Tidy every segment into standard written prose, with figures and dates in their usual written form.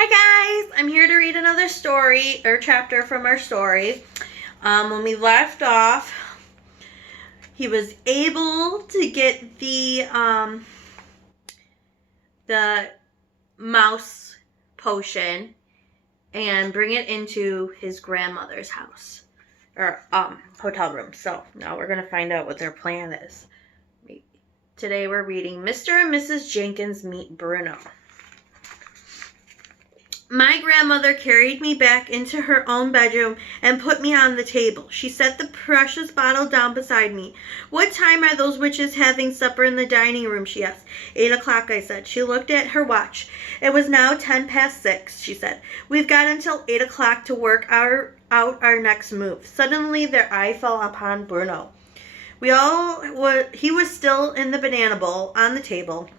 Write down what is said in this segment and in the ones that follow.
Hi guys, I'm here to read another story or chapter from our story. When we left off, he was able to get the mouse potion and bring it into his grandmother's house or hotel room. So now we're gonna find out what their plan is. Today we're reading Mr. and Mrs. Jenkins Meet Bruno. My grandmother carried me back into her own bedroom and put me on the table. She set the precious bottle down beside me. "What time are those witches having supper in the dining room?" she asked. "8 o'clock," I said. She looked at her watch. "It was now 6:10, she said. "We've got until 8 o'clock to work out our next move." Suddenly their eye fell upon Bruno. He was still in the banana bowl on the table.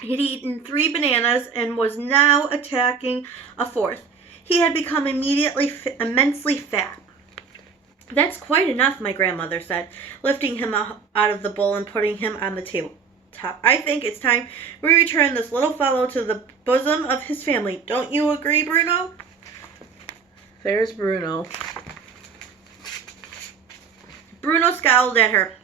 He'd eaten 3 bananas and was now attacking a fourth. He had become immensely fat. "That's quite enough," my grandmother said, lifting him out of the bowl and putting him on the table top. "I think it's time we return this little fellow to the bosom of his family. Don't you agree, Bruno?" There's Bruno. Bruno scowled at her.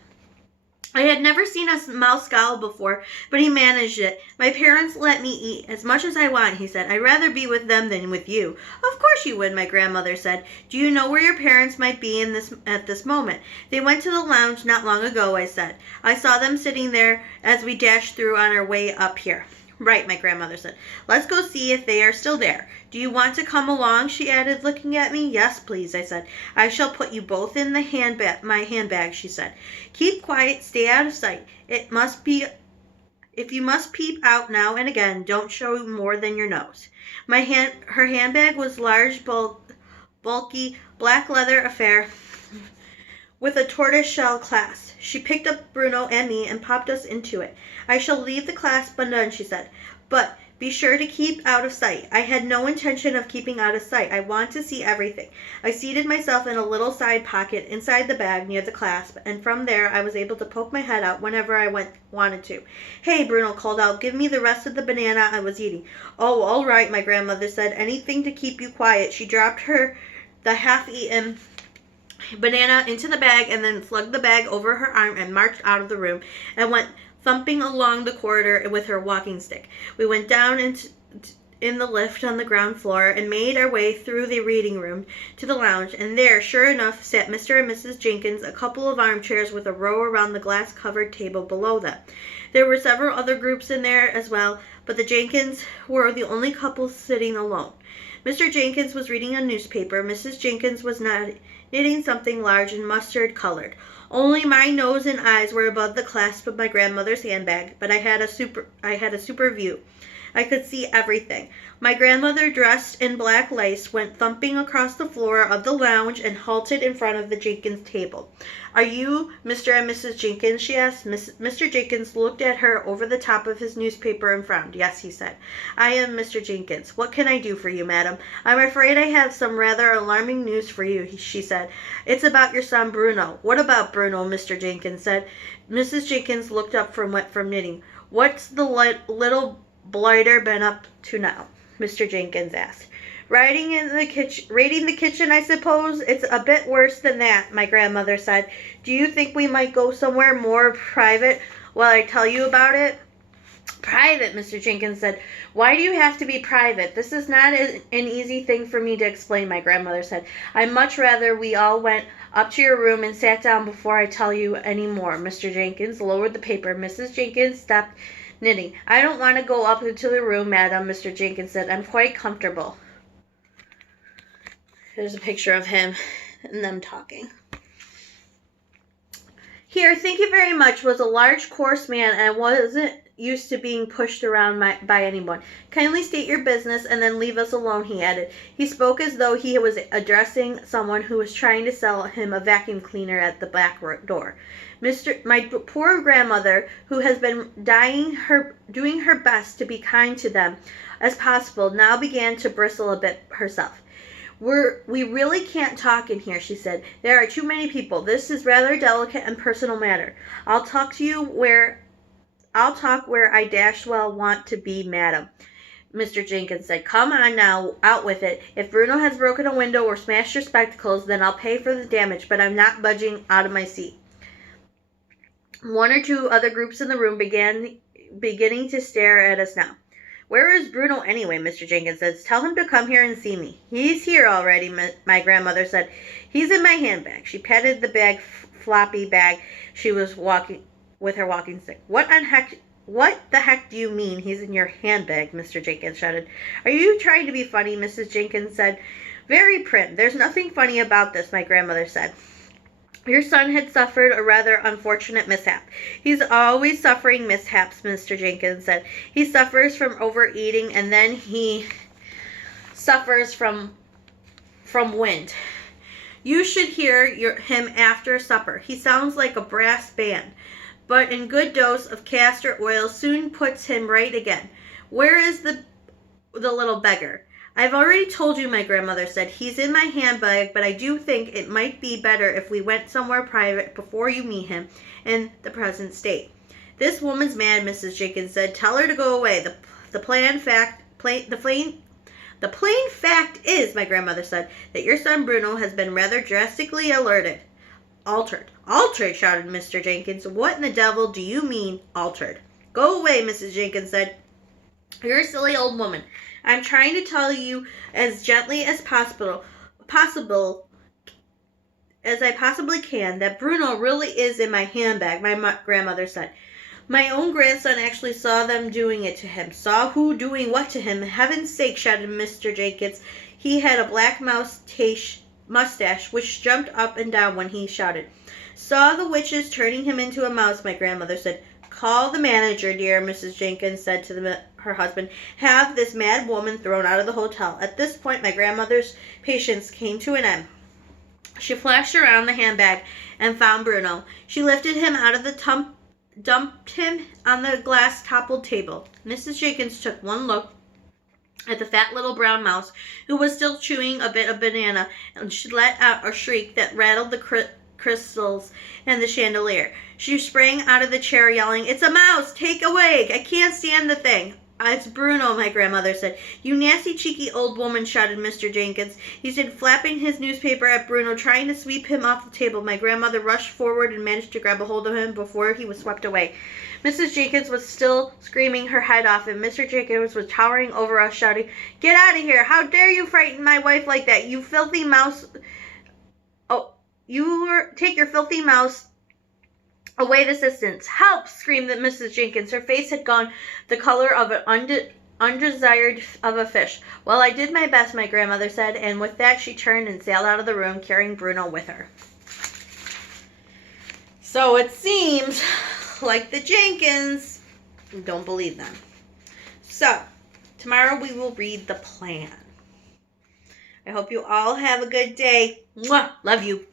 I had never seen a mouse scowl before, but he managed it. "My parents let me eat as much as I want," he said. "I'd rather be with them than with you." "Of course you would," my grandmother said. "Do you know where your parents might be at this moment?" "They went to the lounge not long ago," I said. "I saw them sitting there as we dashed through on our way up here." "Right," my grandmother said. "Let's go see if they are still there. Do you want to come along?" she added, looking at me. "Yes, please," I said. "I shall put you both in my handbag," she said. "Keep quiet, stay out of sight. If you must peep out now and again, don't show more than your nose." Her handbag was large, bulky, black leather affair with a tortoise-shell clasp. She picked up Bruno and me and popped us into it. "I shall leave the clasp undone," she said, "but be sure to keep out of sight." I had no intention of keeping out of sight. I want to see everything. I seated myself in a little side pocket inside the bag near the clasp, and from there I was able to poke my head out whenever I wanted to. "Hey," Bruno called out, "give me the rest of the banana I was eating." "Oh, all right," my grandmother said. "Anything to keep you quiet." She dropped the half-eaten banana into the bag and then slugged the bag over her arm and marched out of the room and went thumping along the corridor with her walking stick. We went down in the lift on the ground floor and made our way through the reading room to the lounge, and there, sure enough, sat Mr. and Mrs. Jenkins, a couple of armchairs with a row around the glass-covered table below them. There were several other groups in there as well, but the Jenkins were the only couple sitting alone. Mr. Jenkins was reading a newspaper. Mrs. Jenkins was knitting something large and mustard-colored. Only my nose and eyes were above the clasp of my grandmother's handbag, but I had a super view. I could see everything. My grandmother, dressed in black lace, went thumping across the floor of the lounge and halted in front of the Jenkins table. "Are you Mr. and Mrs. Jenkins?" she asked. Mr. Jenkins looked at her over the top of his newspaper and frowned. "Yes," he said. "I am Mr. Jenkins. What can I do for you, madam?" "I'm afraid I have some rather alarming news for you," she said. "It's about your son, Bruno." "What about Bruno?" Mr. Jenkins said. Mrs. Jenkins looked up from knitting. "What's the little blighter been up to now?" Mr. Jenkins asked. Raiding the kitchen, I suppose." "It's a bit worse than that," my grandmother said. "Do you think we might go somewhere more private while I tell you about it?" "Private," Mr. Jenkins said. "Why do you have to be private? This is not an easy thing for me to explain," my grandmother said. "I'd much rather we all went up to your room and sat down before I tell you any more." Mr. Jenkins lowered the paper. Mrs. Jenkins stopped knitting. "I don't want to go up into the room, madam," Mr. Jenkins said. "I'm quite comfortable." There's a picture of him and them talking. "Here, thank you very much," was a large, coarse man, and wasn't used to being pushed around by anyone. "Kindly state your business and then leave us alone," he added. He spoke as though he was addressing someone who was trying to sell him a vacuum cleaner at the back door. My poor grandmother, who has been doing her best to be kind to them as possible, now began to bristle a bit herself. We really can't talk in here," she said. "There are too many people. This is rather a delicate and personal matter. I'll talk where I dash well want to be, madam." Mr. Jenkins said. Come on now, out with it. If Bruno has broken a window or smashed your spectacles, then I'll pay for the damage, but I'm not budging out of my seat. One or two other groups in the room beginning to stare at us now. Where is Bruno anyway, Mr. Jenkins says. Tell him to come here and see me. He's here already, my grandmother said. He's in my handbag. She patted the floppy bag she was walking with her walking stick. What the heck do you mean he's in your handbag? Mr. Jenkins shouted. Are you trying to be funny? Mrs. Jenkins said. Very prim. There's nothing funny about this, my grandmother said. Your son had suffered a rather unfortunate mishap. He's always suffering mishaps, Mr. Jenkins said. He suffers from overeating, and then he suffers from wind. You should hear him after supper. He sounds like a brass band, but a good dose of castor oil soon puts him right again. Where is the little beggar? I've already told you, my grandmother said. He's in my handbag, but I do think it might be better if we went somewhere private before you meet him in the present state. This woman's mad, Mrs. Jenkins said. Tell her to go away. The plain fact is, my grandmother said, that your son Bruno has been rather drastically altered. Altered, shouted Mr. Jenkins. What in the devil do you mean, altered? Go away, Mrs. Jenkins said. You're a silly old woman. I'm trying to tell you as gently as possible as I possibly can that Bruno really is in my handbag, my grandmother said. My own grandson actually saw them doing it to him. Saw who doing what to him? Heaven's sake, shouted Mr. Jenkins. He had a black mustache which jumped up and down when he shouted. Saw the witches turning him into a mouse, my grandmother said. Call the manager, dear, Mrs. Jenkins said to her husband. Have this mad woman thrown out of the hotel. At this point, my grandmother's patience came to an end. She flashed around the handbag and found Bruno. She lifted him out of the tub, dumped him on the glass-toppled table. Mrs. Jenkins took one look at the fat little brown mouse, who was still chewing a bit of banana, and she let out a shriek that rattled the crystals and the chandelier. She sprang out of the chair, yelling, It's a mouse! Take away! I can't stand the thing! It's Bruno, my grandmother said. You nasty, cheeky old woman, shouted Mr. Jenkins. He stood flapping his newspaper at Bruno, trying to sweep him off the table. My grandmother rushed forward and managed to grab a hold of him before he was swept away. Mrs. Jenkins was still screaming her head off, and Mr. Jenkins was towering over us, shouting, Get out of here! How dare you frighten my wife like that, you filthy mouse! Take your filthy mouse away this instant. Help! Screamed Mrs. Jenkins. Her face had gone the color of an undesired of a fish. Well, I did my best, my grandmother said, and with that she turned and sailed out of the room, carrying Bruno with her. So it seems like the Jenkins don't believe them. So, tomorrow we will read the plan. I hope you all have a good day. Mwah! Love you.